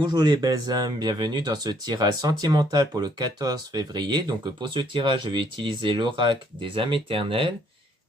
Bonjour les belles âmes, bienvenue dans ce tirage sentimental pour le 14 février. Donc pour ce tirage, je vais utiliser l'oracle des âmes éternelles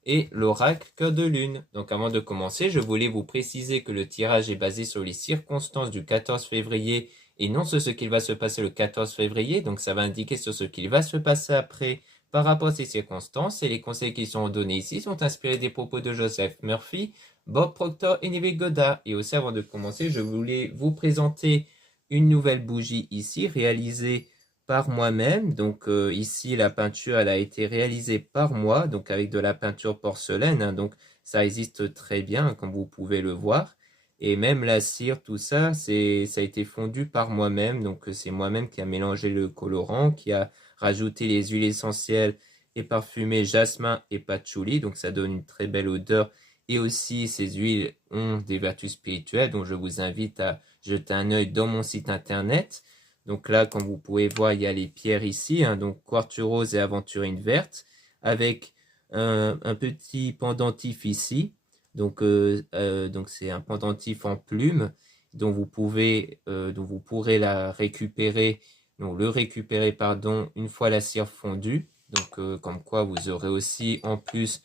et l'oracle cœur de lune. Donc avant de commencer, je voulais vous préciser que le tirage est basé sur les circonstances du 14 février et non sur ce qu'il va se passer le 14 février. Donc ça va indiquer sur ce qu'il va se passer après par rapport à ces circonstances. Et les conseils qui sont donnés ici sont inspirés des propos de Joseph Murphy, Bob Proctor et Neville Goddard. Et aussi avant de commencer, je voulais vous présenter une nouvelle bougie ici réalisée par moi-même. Donc ici la peinture elle a été réalisée par moi, donc avec de la peinture porcelaine, hein, donc ça résiste très bien comme vous pouvez le voir. Et même la cire, tout ça, ça a été fondu par moi-même. Donc c'est moi-même qui a mélangé le colorant, qui a rajouté les huiles essentielles et parfumées jasmin et patchouli. Donc ça donne une très belle odeur. Et aussi, ces huiles ont des vertus spirituelles, donc je vous invite à jeter un œil dans mon site internet. Donc là, comme vous pouvez voir, il y a les pierres ici, hein, donc quartz rose et aventurine verte, avec un petit pendentif ici. Donc c'est un pendentif en plume, dont vous pourrez la récupérer, donc le récupérer, pardon, une fois la cire fondue. Donc comme quoi vous aurez aussi en plus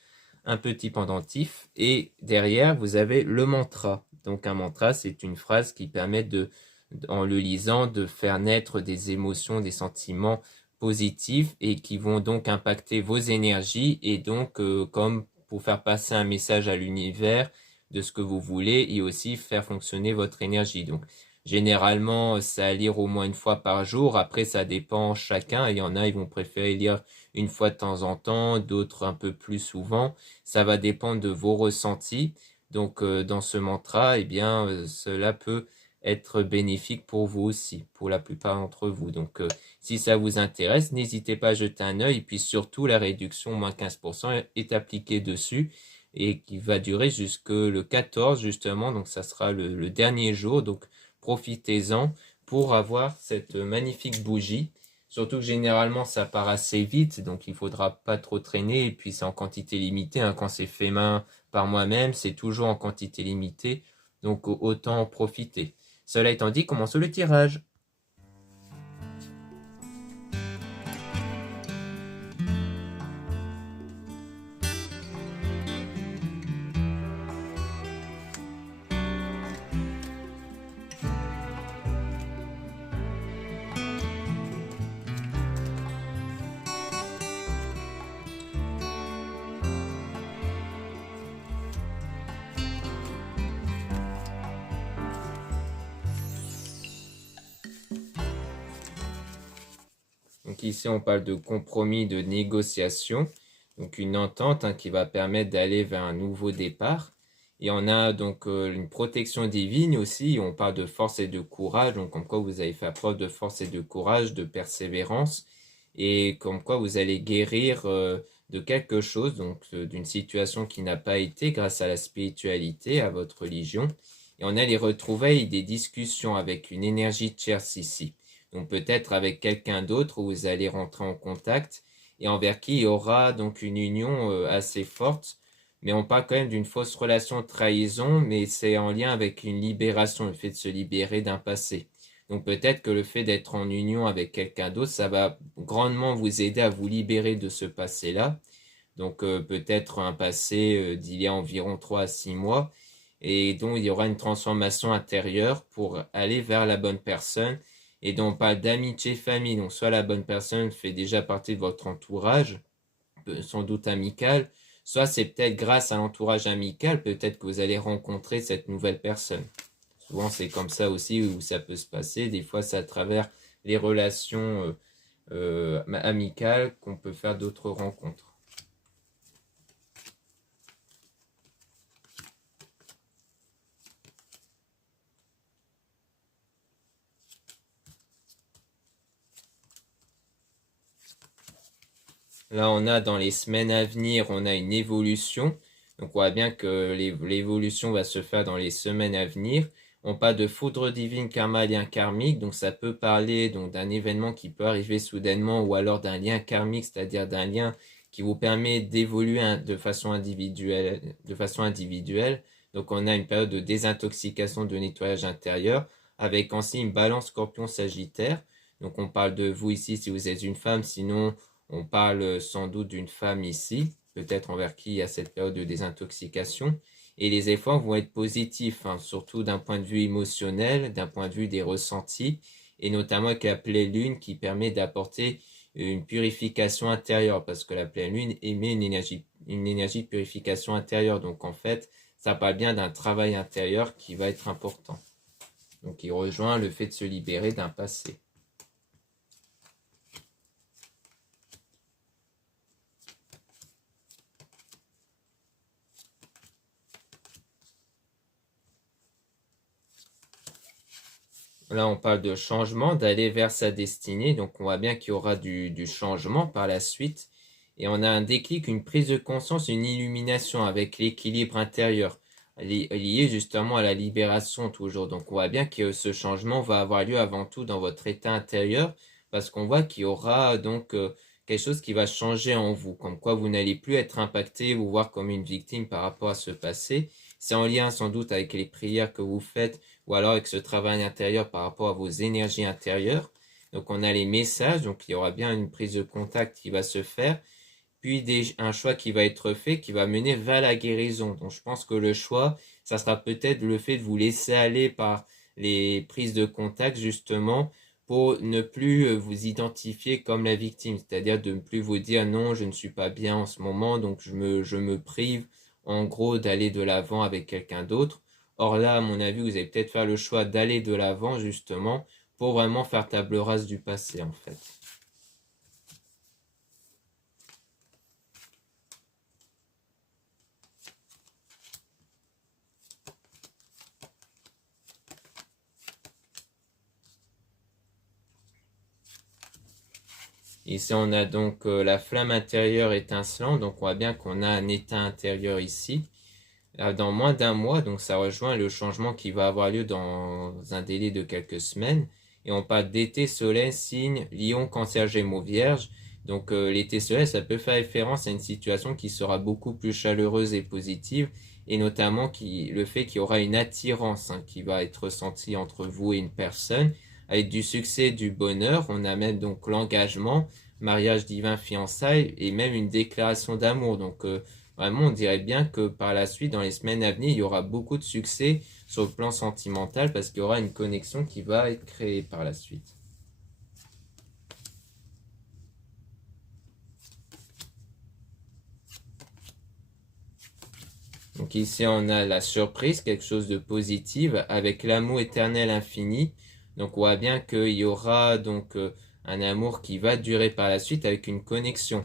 un petit pendentif, et derrière vous avez le mantra. Donc un mantra, c'est une phrase qui permet en le lisant, de faire naître des émotions, des sentiments positifs et qui vont donc impacter vos énergies et donc comme pour faire passer un message à l'univers de ce que vous voulez et aussi faire fonctionner votre énergie. Donc généralement, c'est à lire au moins une fois par jour. Après, ça dépend chacun. Il y en a, ils vont préférer lire une fois de temps en temps, d'autres un peu plus souvent. Ça va dépendre de vos ressentis. Donc, dans ce mantra, eh bien, cela peut être bénéfique pour vous aussi, pour la plupart d'entre vous. Donc, si ça vous intéresse, n'hésitez pas à jeter un œil. Et puis surtout, la réduction moins 15% est appliquée dessus et qui va durer jusque le 14 justement. Donc, ça sera le dernier jour. Donc, profitez-en pour avoir cette magnifique bougie. Surtout que généralement ça part assez vite, donc il faudra pas trop traîner, et puis c'est en quantité limitée, hein. Quand c'est fait main par moi-même, c'est toujours en quantité limitée, donc autant en profiter. Cela étant dit, commençons le tirage. Donc ici, on parle de compromis, de négociation. Donc une entente, hein, qui va permettre d'aller vers un nouveau départ. Et on a donc une protection divine aussi. On parle de force et de courage. Donc comme quoi vous allez faire preuve de force et de courage, de persévérance. Et comme quoi vous allez guérir de quelque chose, donc d'une situation qui n'a pas été grâce à la spiritualité, à votre religion. Et on a les retrouvailles des discussions avec une énergie tierce ici. Donc peut-être avec quelqu'un d'autre où vous allez rentrer en contact et envers qui il y aura donc une union assez forte. Mais on parle quand même d'une fausse relation trahison, mais c'est en lien avec une libération, le fait de se libérer d'un passé. Donc peut-être que le fait d'être en union avec quelqu'un d'autre, ça va grandement vous aider à vous libérer de ce passé-là. Donc peut-être un passé d'il y a environ 3 à 6 mois. Et donc il y aura une transformation intérieure pour aller vers la bonne personne. Et donc on parle d'amitié famille. Donc soit la bonne personne fait déjà partie de votre entourage, sans doute amical, soit c'est peut-être grâce à l'entourage amical, peut-être que vous allez rencontrer cette nouvelle personne. Souvent c'est comme ça aussi où ça peut se passer. Des fois c'est à travers les relations amicales qu'on peut faire d'autres rencontres. Là, on a dans les semaines à venir, on a une évolution. Donc, on voit bien que l'évolution va se faire dans les semaines à venir. On parle de foudre divine, karma, lien karmique. Donc, ça peut parler donc d'un événement qui peut arriver soudainement ou alors d'un lien karmique, c'est-à-dire d'un lien qui vous permet d'évoluer de façon individuelle. Donc, on a une période de désintoxication, de nettoyage intérieur avec en signe Balance, Scorpion, Sagittaire. Donc on parle de vous ici si vous êtes une femme, sinon on parle sans doute d'une femme ici, peut-être envers qui il y a cette période de désintoxication. Et les efforts vont être positifs, hein, surtout d'un point de vue émotionnel, d'un point de vue des ressentis, et notamment avec la pleine lune qui permet d'apporter une purification intérieure, parce que la pleine lune émet une énergie de purification intérieure. Donc en fait, ça parle bien d'un travail intérieur qui va être important. Donc il rejoint le fait de se libérer d'un passé. Là, on parle de changement, d'aller vers sa destinée. Donc, on voit bien qu'il y aura du changement par la suite. Et on a un déclic, une prise de conscience, une illumination avec l'équilibre intérieur, lié justement à la libération toujours. Donc, on voit bien que ce changement va avoir lieu avant tout dans votre état intérieur, parce qu'on voit qu'il y aura donc quelque chose qui va changer en vous, comme quoi vous n'allez plus être impacté ou voir comme une victime par rapport à ce passé. C'est en lien sans doute avec les prières que vous faites, ou alors avec ce travail intérieur par rapport à vos énergies intérieures. Donc on a les messages, donc il y aura bien une prise de contact qui va se faire, puis un choix qui va être fait, qui va mener vers la guérison. Donc je pense que le choix, ça sera peut-être le fait de vous laisser aller par les prises de contact justement pour ne plus vous identifier comme la victime, c'est-à-dire de ne plus vous dire non, je ne suis pas bien en ce moment, donc je me prive en gros d'aller de l'avant avec quelqu'un d'autre. Or là, à mon avis, vous allez peut-être faire le choix d'aller de l'avant justement pour vraiment faire table rase du passé en fait. Ici, on a donc la flamme intérieure étincelante, donc on voit bien qu'on a un état intérieur ici. Dans moins d'un mois, donc ça rejoint le changement qui va avoir lieu dans un délai de quelques semaines. Et on parle d'été, soleil, signe, lion, cancer, gémeaux, vierge. Donc l'été soleil, ça peut faire référence à une situation qui sera beaucoup plus chaleureuse et positive, et notamment le fait qu'il y aura une attirance qui va être ressentie entre vous et une personne, avec du succès, du bonheur. On a même donc l'engagement, mariage divin, fiançailles, et même une déclaration d'amour. Donc vraiment, on dirait bien que par la suite, dans les semaines à venir, il y aura beaucoup de succès sur le plan sentimental parce qu'il y aura une connexion qui va être créée par la suite. Donc ici, on a la surprise, quelque chose de positif, avec l'amour éternel infini. Donc on voit bien qu'il y aura donc un amour qui va durer par la suite avec une connexion.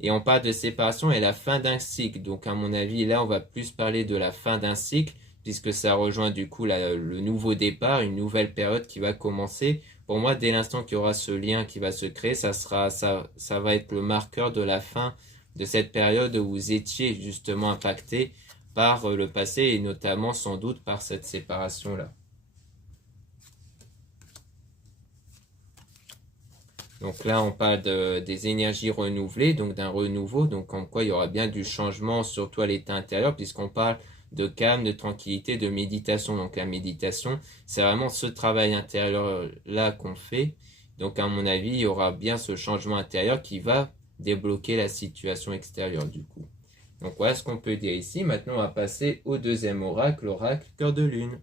Et on parle de séparation et la fin d'un cycle. Donc à mon avis, là, on va plus parler de la fin d'un cycle, puisque ça rejoint du coup le nouveau départ, une nouvelle période qui va commencer. Pour moi, dès l'instant qu'il y aura ce lien qui va se créer, ça va être le marqueur de la fin de cette période où vous étiez justement impacté par le passé et notamment sans doute par cette séparation-là. Donc là, on parle des énergies renouvelées, donc d'un renouveau, donc en quoi il y aura bien du changement, surtout à l'état intérieur, puisqu'on parle de calme, de tranquillité, de méditation. Donc la méditation, c'est vraiment ce travail intérieur-là qu'on fait. Donc à mon avis, il y aura bien ce changement intérieur qui va débloquer la situation extérieure du coup. Donc voilà ce qu'on peut dire ici. Maintenant, on va passer au deuxième oracle, l'oracle cœur de lune.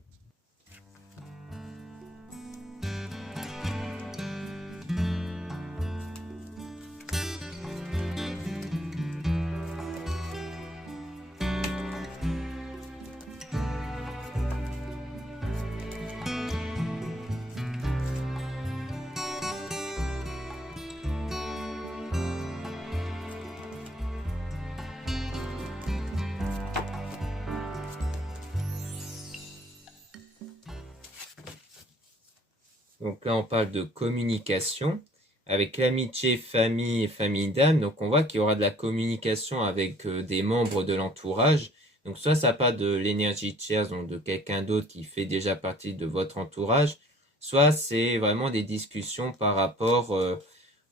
Donc là, on parle de communication avec l'amitié, famille et famille d'âme. Donc on voit qu'il y aura de la communication avec des membres de l'entourage. Donc soit ça part de l'énergie tierce, donc de quelqu'un d'autre qui fait déjà partie de votre entourage, soit c'est vraiment des discussions par rapport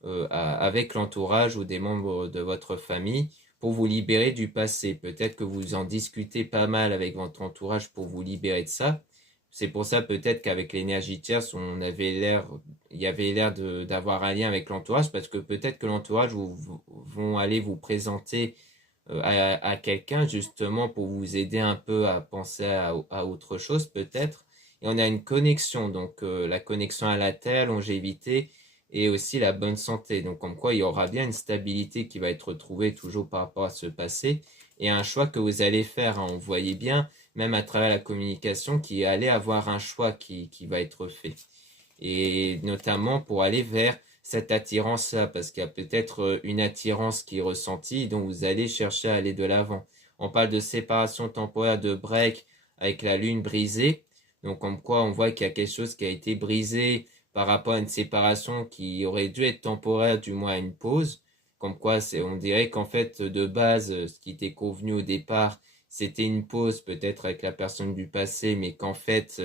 avec l'entourage ou des membres de votre famille pour vous libérer du passé. Peut-être que vous en discutez pas mal avec votre entourage pour vous libérer de ça. C'est pour ça peut-être qu'avec l'énergie tierce, il y avait l'air d'avoir un lien avec l'entourage, parce que peut-être que l'entourage vont aller vous présenter à quelqu'un justement pour vous aider un peu à penser à autre chose peut-être. Et on a une connexion, donc la connexion à la terre, longévité et aussi la bonne santé. Donc comme quoi il y aura bien une stabilité qui va être retrouvée toujours par rapport à ce passé et un choix que vous allez faire, hein. On voyait bien, même à travers la communication, qu'il allait avoir un choix qui va être fait. Et notamment pour aller vers cette attirance-là, parce qu'il y a peut-être une attirance qui est ressentie, donc vous allez chercher à aller de l'avant. On parle de séparation temporaire de break avec la lune brisée, donc comme quoi on voit qu'il y a quelque chose qui a été brisé par rapport à une séparation qui aurait dû être temporaire, du moins à une pause, comme quoi on dirait qu'en fait de base, ce qui était convenu au départ, c'était une pause peut-être avec la personne du passé, mais qu'en fait,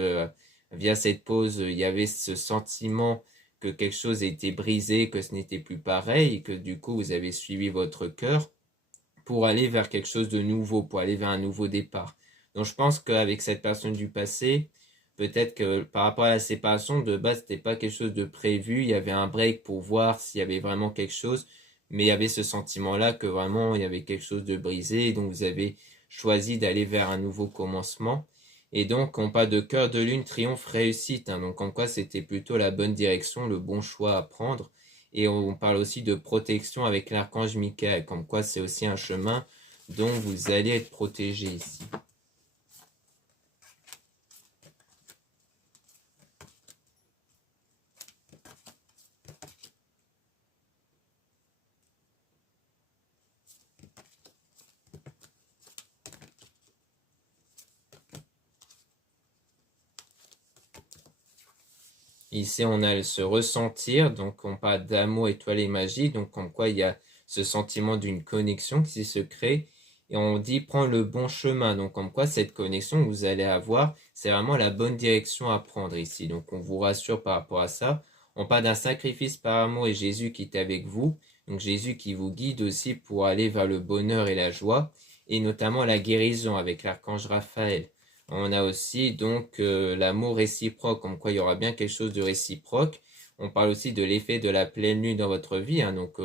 via cette pause, il y avait ce sentiment que quelque chose était brisé, que ce n'était plus pareil, et que du coup vous avez suivi votre cœur pour aller vers quelque chose de nouveau, pour aller vers un nouveau départ. Donc je pense qu'avec cette personne du passé, peut-être que par rapport à la séparation, de base, c'était pas quelque chose de prévu, il y avait un break pour voir s'il y avait vraiment quelque chose, mais il y avait ce sentiment-là que vraiment il y avait quelque chose de brisé, donc vous avez choisi d'aller vers un nouveau commencement. Et donc, on parle de cœur de lune, triomphe, réussite, hein. Donc, en quoi c'était plutôt la bonne direction, le bon choix à prendre. Et on parle aussi de protection avec l'archange Michael, comme quoi c'est aussi un chemin dont vous allez être protégé ici. Ici, on a ce ressentir, donc on parle d'amour, étoile et magie, donc comme quoi il y a ce sentiment d'une connexion qui se crée, et on dit prends le bon chemin, donc comme quoi cette connexion que vous allez avoir, c'est vraiment la bonne direction à prendre ici, donc on vous rassure par rapport à ça. On parle d'un sacrifice par amour et Jésus qui est avec vous, donc Jésus qui vous guide aussi pour aller vers le bonheur et la joie, et notamment la guérison avec l'archange Raphaël. On a aussi donc l'amour réciproque, comme quoi il y aura bien quelque chose de réciproque. On parle aussi de l'effet de la pleine lune dans votre vie, hein, donc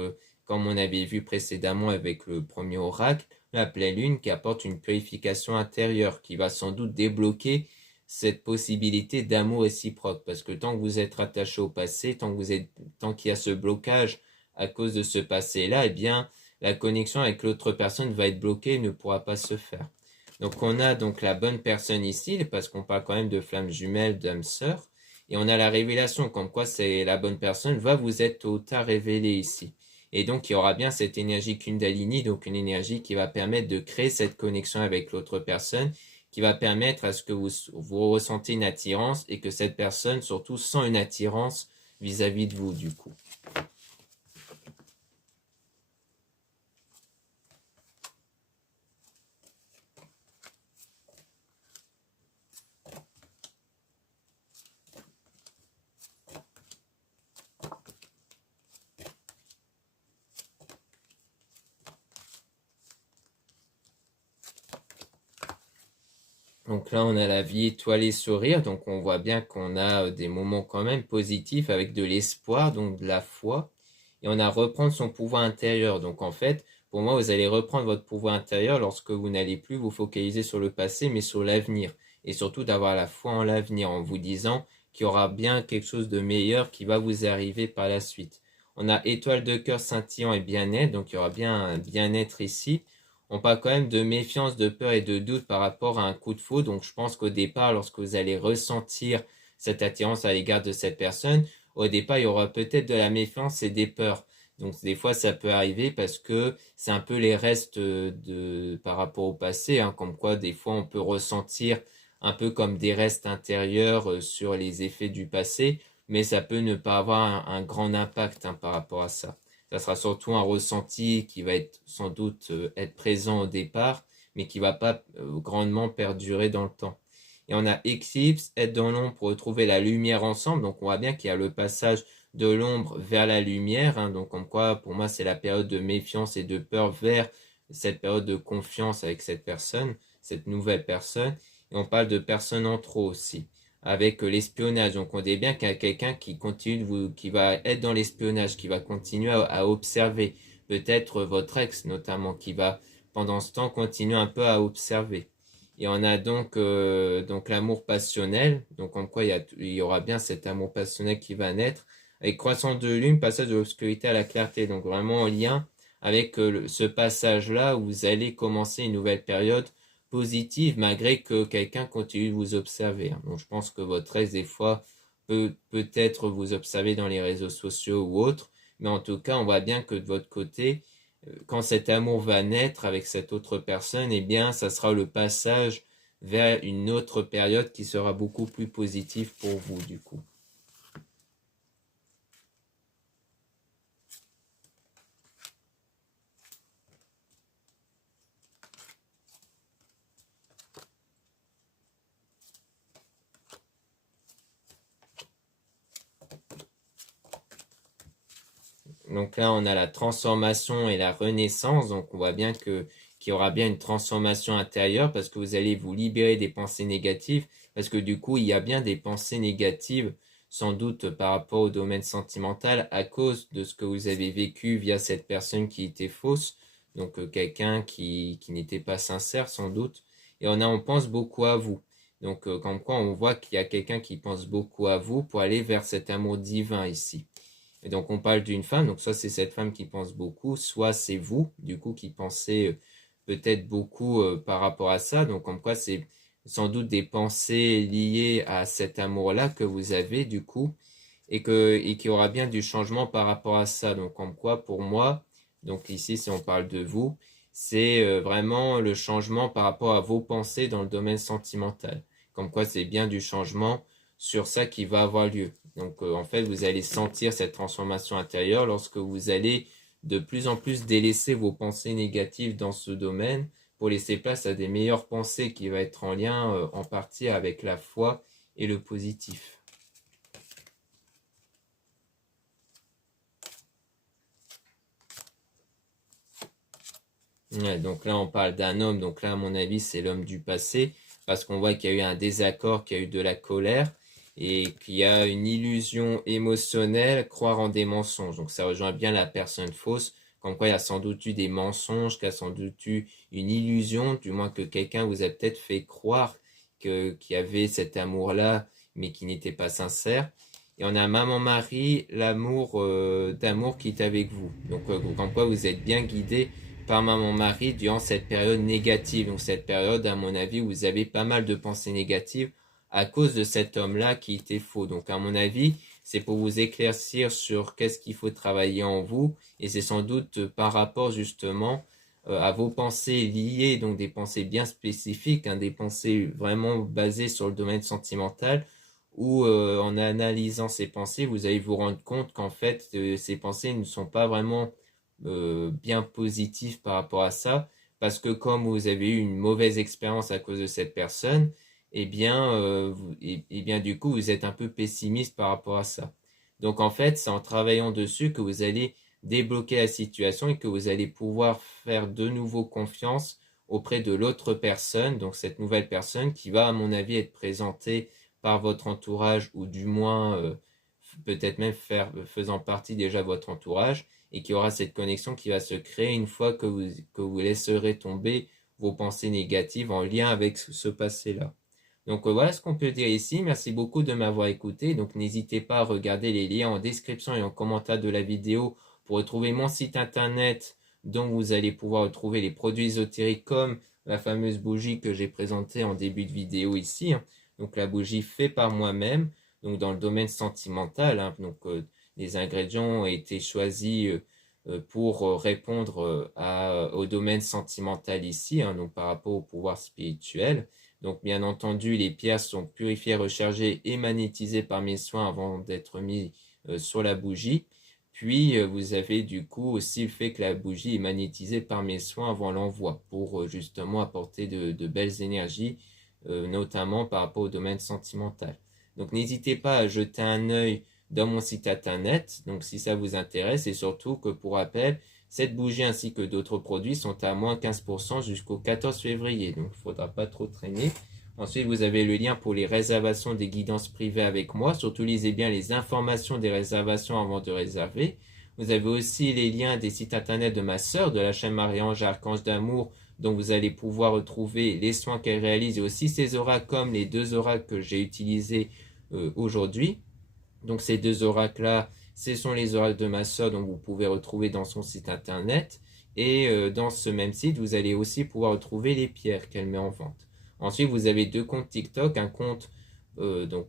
comme on avait vu précédemment avec le premier oracle, la pleine lune qui apporte une purification intérieure, qui va sans doute débloquer cette possibilité d'amour réciproque, parce que tant que vous êtes attaché au passé, tant qu'il y a ce blocage à cause de ce passé-là, eh bien la connexion avec l'autre personne va être bloquée et ne pourra pas se faire. Donc on a donc la bonne personne ici, parce qu'on parle quand même de flammes jumelles, d'âmes sœurs, et on a la révélation, comme quoi c'est la bonne personne va vous être tôt ou tard révélée ici. Et donc il y aura bien cette énergie Kundalini, donc une énergie qui va permettre de créer cette connexion avec l'autre personne, qui va permettre à ce que vous ressentez une attirance et que cette personne surtout sent une attirance vis-à-vis de vous du coup. Donc là, on a la vie étoilée sourire, donc on voit bien qu'on a des moments quand même positifs avec de l'espoir, donc de la foi. Et on a reprendre son pouvoir intérieur. Donc en fait, pour moi, vous allez reprendre votre pouvoir intérieur lorsque vous n'allez plus vous focaliser sur le passé, mais sur l'avenir. Et surtout d'avoir la foi en l'avenir, en vous disant qu'il y aura bien quelque chose de meilleur qui va vous arriver par la suite. On a étoile de cœur scintillant et bien-être, donc il y aura bien un bien-être ici. On parle quand même de méfiance, de peur et de doute par rapport à un coup de foudre. Donc je pense qu'au départ, lorsque vous allez ressentir cette attirance à l'égard de cette personne, au départ, il y aura peut-être de la méfiance et des peurs. Donc des fois, ça peut arriver parce que c'est un peu les restes par rapport au passé, hein, comme quoi des fois on peut ressentir un peu comme des restes intérieurs sur les effets du passé, mais ça peut ne pas avoir un grand impact, hein, par rapport à ça. Ça sera surtout un ressenti qui va être sans doute être présent au départ, mais qui va pas grandement perdurer dans le temps. Et on a éclipse, être dans l'ombre pour retrouver la lumière ensemble. Donc on voit bien qu'il y a le passage de l'ombre vers la lumière, hein. Donc comme quoi, pour moi, c'est la période de méfiance et de peur vers cette période de confiance avec cette personne, cette nouvelle personne. Et on parle de personne en trop aussi. avec l'espionnage. Donc on dit bien qu'il y a quelqu'un qui continue qui va être dans l'espionnage, qui va continuer à observer. Peut-être votre ex notamment, qui va pendant ce temps continuer un peu à observer. Et on a donc l'amour passionnel, donc en quoi il y aura bien cet amour passionnel qui va naître, avec croissance de lune, passage de l'obscurité à la clarté, donc vraiment en lien avec ce passage-là où vous allez commencer une nouvelle période positive malgré que quelqu'un continue de vous observer. Donc je pense que votre ex des fois peut-être vous observer dans les réseaux sociaux ou autres, mais en tout cas on voit bien que de votre côté, quand cet amour va naître avec cette autre personne, eh bien ça sera le passage vers une autre période qui sera beaucoup plus positive pour vous du coup. Donc là, on a la transformation et la renaissance. Donc on voit bien qu'il y aura bien une transformation intérieure parce que vous allez vous libérer des pensées négatives. Parce que du coup, il y a bien des pensées négatives, sans doute par rapport au domaine sentimental, à cause de ce que vous avez vécu via cette personne qui était fausse. Donc quelqu'un qui n'était pas sincère, sans doute. Et on pense beaucoup à vous. Donc comme quoi on voit qu'il y a quelqu'un qui pense beaucoup à vous pour aller vers cet amour divin ici. Et donc on parle d'une femme, donc soit c'est cette femme qui pense beaucoup, soit c'est vous, du coup, qui pensez peut-être beaucoup par rapport à ça. Donc comme quoi c'est sans doute des pensées liées à cet amour-là que vous avez, du coup, et qu'il y aura bien du changement par rapport à ça. Donc comme quoi pour moi, donc ici si on parle de vous, c'est vraiment le changement par rapport à vos pensées dans le domaine sentimental. Comme quoi c'est bien du changement sur ça qui va avoir lieu. Donc en fait, vous allez sentir cette transformation intérieure lorsque vous allez de plus en plus délaisser vos pensées négatives dans ce domaine pour laisser place à des meilleures pensées qui vont être en lien en partie avec la foi et le positif. Ouais, donc là, on parle d'un homme. Donc là, à mon avis, c'est l'homme du passé parce qu'on voit qu'il y a eu un désaccord, qu'il y a eu de la colère et qu'il y a une illusion émotionnelle, croire en des mensonges. Donc ça rejoint bien la personne fausse, comme quoi il y a sans doute eu des mensonges, qu'il y a sans doute eu une illusion, du moins que quelqu'un vous a peut-être fait croire qu'il y avait cet amour-là, mais qui n'était pas sincère. Et on a maman-Marie, l'amour d'amour qui est avec vous. Donc comme quoi vous êtes bien guidé par maman-Marie durant cette période négative. Donc cette période, à mon avis, où vous avez pas mal de pensées négatives à cause de cet homme-là qui était faux. Donc à mon avis, c'est pour vous éclaircir sur qu'est-ce qu'il faut travailler en vous. Et c'est sans doute par rapport justement à vos pensées liées, donc des pensées bien spécifiques, hein, des pensées vraiment basées sur le domaine sentimental, où en analysant ces pensées, vous allez vous rendre compte qu'en fait, ces pensées ne sont pas vraiment bien positif par rapport à ça, parce que comme vous avez eu une mauvaise expérience à cause de cette personne, bien du coup vous êtes un peu pessimiste par rapport à ça. Donc en fait, c'est en travaillant dessus que vous allez débloquer la situation et que vous allez pouvoir faire de nouveau confiance auprès de l'autre personne, donc cette nouvelle personne qui va à mon avis être présentée par votre entourage ou du moins peut-être même faisant partie déjà de votre entourage et qu'il y aura cette connexion qui va se créer une fois que vous laisserez tomber vos pensées négatives en lien avec ce passé-là. Donc voilà ce qu'on peut dire ici. Merci beaucoup de m'avoir écouté. Donc n'hésitez pas à regarder les liens en description et en commentaire de la vidéo pour retrouver mon site internet dont vous allez pouvoir retrouver les produits ésotériques comme la fameuse bougie que j'ai présentée en début de vidéo ici. Donc la bougie faite par moi-même, donc dans le domaine sentimental. Donc les ingrédients ont été choisis pour répondre au domaine sentimental ici, donc par rapport au pouvoir spirituel. Donc bien entendu, les pierres sont purifiées, rechargées et magnétisées par mes soins avant d'être mis sur la bougie. Puis vous avez du coup aussi le fait que la bougie est magnétisée par mes soins avant l'envoi pour justement apporter de belles énergies, notamment par rapport au domaine sentimental. Donc n'hésitez pas à jeter un œil dans mon site internet, donc si ça vous intéresse, et surtout que pour rappel, cette bougie ainsi que d'autres produits sont à moins 15% jusqu'au 14 février, donc il ne faudra pas trop traîner. Ensuite, vous avez le lien pour les réservations des guidances privées avec moi. Surtout, lisez bien les informations des réservations avant de réserver. Vous avez aussi les liens des sites internet de ma sœur, de la chaîne Marie-Ange Archange d'Amour, dont vous allez pouvoir retrouver les soins qu'elle réalise et aussi ses oracles comme les 2 oracles que j'ai utilisés aujourd'hui. Donc ces 2 oracles-là, ce sont les oracles de ma sœur, donc vous pouvez retrouver dans son site internet. Et dans ce même site, vous allez aussi pouvoir retrouver les pierres qu'elle met en vente. Ensuite, vous avez 2 comptes TikTok, un compte, donc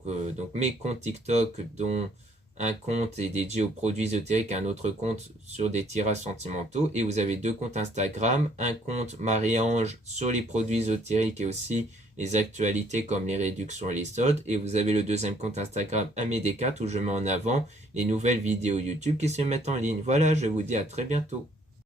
mes comptes TikTok, dont un compte est dédié aux produits ésotériques, un autre compte sur des tirages sentimentaux. Et vous avez 2 comptes Instagram, un compte Marie-Ange sur les produits ésotériques et aussi les actualités comme les réductions et les soldes. Et vous avez le 2e compte Instagram Amédécat où je mets en avant les nouvelles vidéos YouTube qui se mettent en ligne. Voilà, je vous dis à très bientôt.